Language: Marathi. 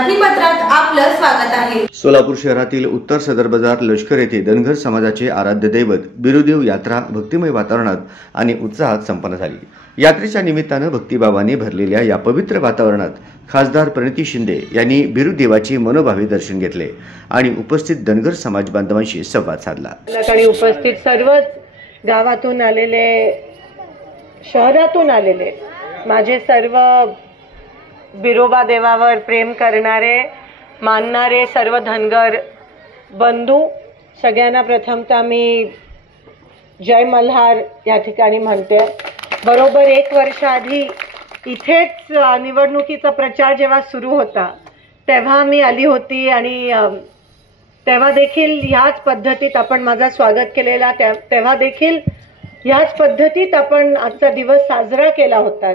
बातमीपत्रात आपलं स्वागत आहे। सोलापूर शहरातील उत्तर सदर बाजार लष्कर येथे धनगर समाजाचे आराध्य दैवत बिरुदेव यात्रा भक्तिमय वातावरणात आणि उत्साहात संपन्न झाली। यात्रेच्या निमित्ताने भक्तिभावाने भरलेल्या या पवित्र वातावरणात खासदार प्रणिती शिंदे यांनी बिरुदेवाचे मनोभावे दर्शन घेतले आणि उपस्थित धनगर समाज बांधवांशी संवाद साधला। आणि उपस्थित सर्वच गावातून आलेले, शहरातून आलेले माझे सर्व बिरोबा देवावर प्रेम करणारे, मानणारे सर्व धनगर बंधू, सगळ्यांना प्रथमतः मी जय मल्हार या ठिकाणी म्हणते। बरोबर 1 वर्ष आधी इथेच निवडणुकीचा प्रचार जेव्हा सुरू होता तेव्हा मी आली होती आणि तेव्हा देखील ह्याच पद्धतीत आपण माझा स्वागत केलेला, तेव्हा देखील ह्याच पद्धतीत आपण आजचा दिवस साजरा केला होता।